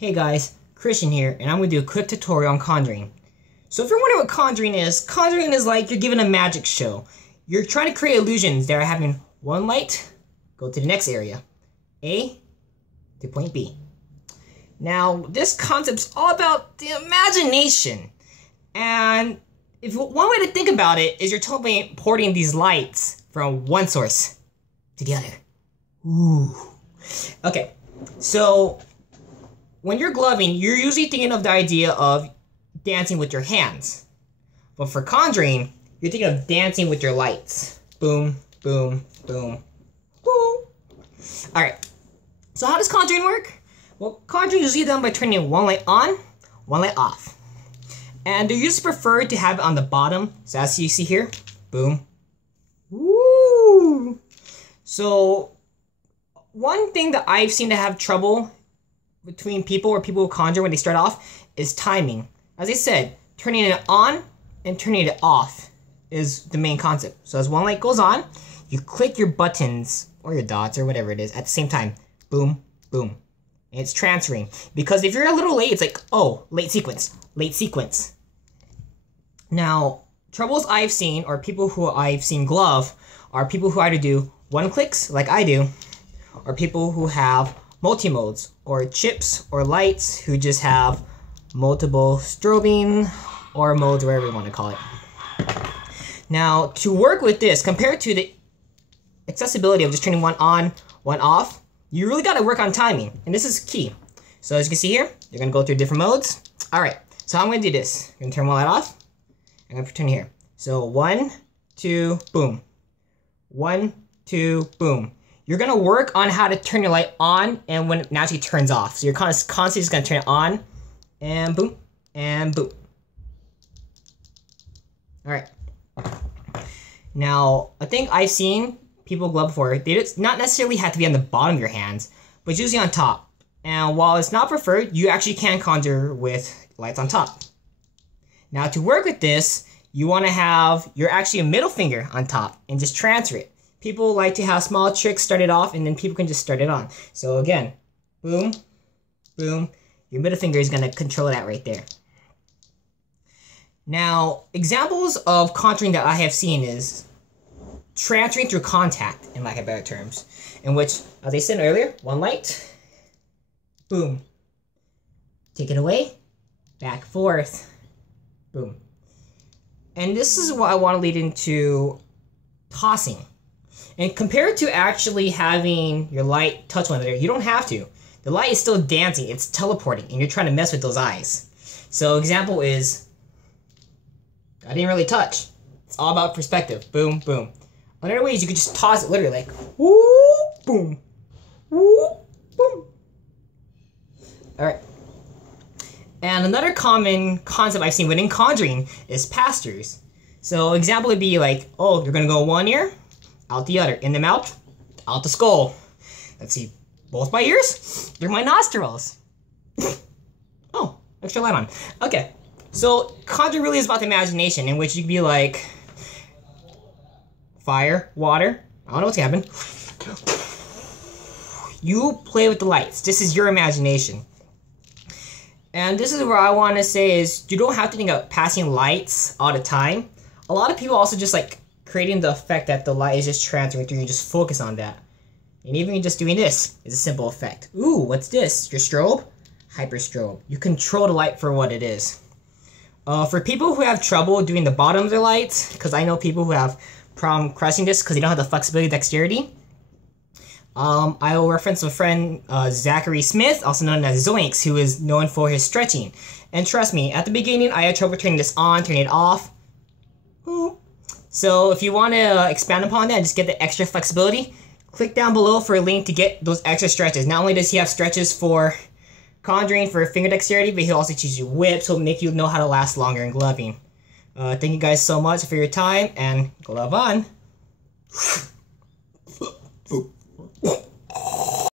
Hey guys, Christian here, and I'm going to do a quick tutorial on Conjuring. So if you're wondering what Conjuring is like you're given a magic show. You're trying to create illusions that are having one light go to the next area, A to point B. Now, this concept's all about the imagination. And one way to think about it is you're totally porting these lights from one source to the other. Ooh. Okay, so when you're gloving, you're usually thinking of the idea of dancing with your hands. But for Conjuring, you're thinking of dancing with your lights. Boom, boom, boom, boom. Alright, so how does Conjuring work? Well, Conjuring is usually done by turning one light on, one light off. And they're usually preferred to have it on the bottom. So as you see here, boom. Woo! So, one thing that I've seen to have trouble between people or people who conjure when they start off is timing. As I said, turning it on and turning it off is the main concept. So as one light goes on, you click your buttons or your dots or whatever it is at the same time. Boom, boom. And it's transferring. Because if you're a little late, it's like, oh, late sequence, late sequence. Now, troubles I've seen or people who I've seen glove are people who either do one clicks like I do, or people who have multi-modes, or chips, or lights, who just have multiple strobing, or modes, whatever you want to call it. Now, to work with this, compared to the accessibility of just turning one on, one off, you really got to work on timing, and this is key. So as you can see here, you're going to go through different modes. Alright, so I'm going to do this. I'm going to turn one light off. I'm going to turn here. So 1, 2, boom. 1, 2, boom. You're going to work on how to turn your light on and when it naturally turns off. So you're constantly just going to turn it on and boom and boom. Alright. Now, a thing I've seen people glove before, they not necessarily have to be on the bottom of your hands, but it's usually on top. And while it's not preferred, you actually can conjure with lights on top. Now, to work with this, you want to have your actually a middle finger on top and just transfer it. People like to have small tricks started off, and then people can just start it on. So again, boom, boom. Your middle finger is going to control that right there. Now, examples of conjuring that I have seen is transferring through contact, in lack of better terms, in which, as I said earlier, one light, boom. Take it away, back, forth, boom. And this is what I want to lead into tossing. And compared to actually having your light touch one another, you don't have to. The light is still dancing, it's teleporting, and you're trying to mess with those eyes. So example is, I didn't really touch. It's all about perspective. Boom, boom. Another way is you could just toss it literally like, woo, boom, woo, boom. Alright. And another common concept I've seen within Conjuring is pass-throughs. So example would be like, oh, you're gonna go one ear, out the other, in the mouth, out the skull. Let's see, both my ears, through my nostrils. Oh, extra light on. Okay, so Conjuring really is about the imagination, in which you can be like, fire, water, I don't know what's happening. You play with the lights, this is your imagination. And this is where I want to say is, you don't have to think of passing lights all the time. A lot of people also just like creating the effect that the light is just transferring through, you just focus on that. And even just doing this is a simple effect. Ooh, what's this? Your strobe? Hyper strobe. You control the light for what it is. For people who have trouble doing the bottom of their lights, because I know people who have problem crushing this because they don't have the flexibility, dexterity. I will reference a friend, Zachary Smith, also known as Zoinks, who is known for his stretching. And trust me, at the beginning, I had trouble turning this on, turning it off. Ooh. So if you want to expand upon that and just get the extra flexibility, click down below for a link to get those extra stretches. Not only does he have stretches for conjuring, for finger dexterity, but he'll also teach you whips, he'll make you know how to last longer in gloving. Thank you guys so much for your time, and glove on.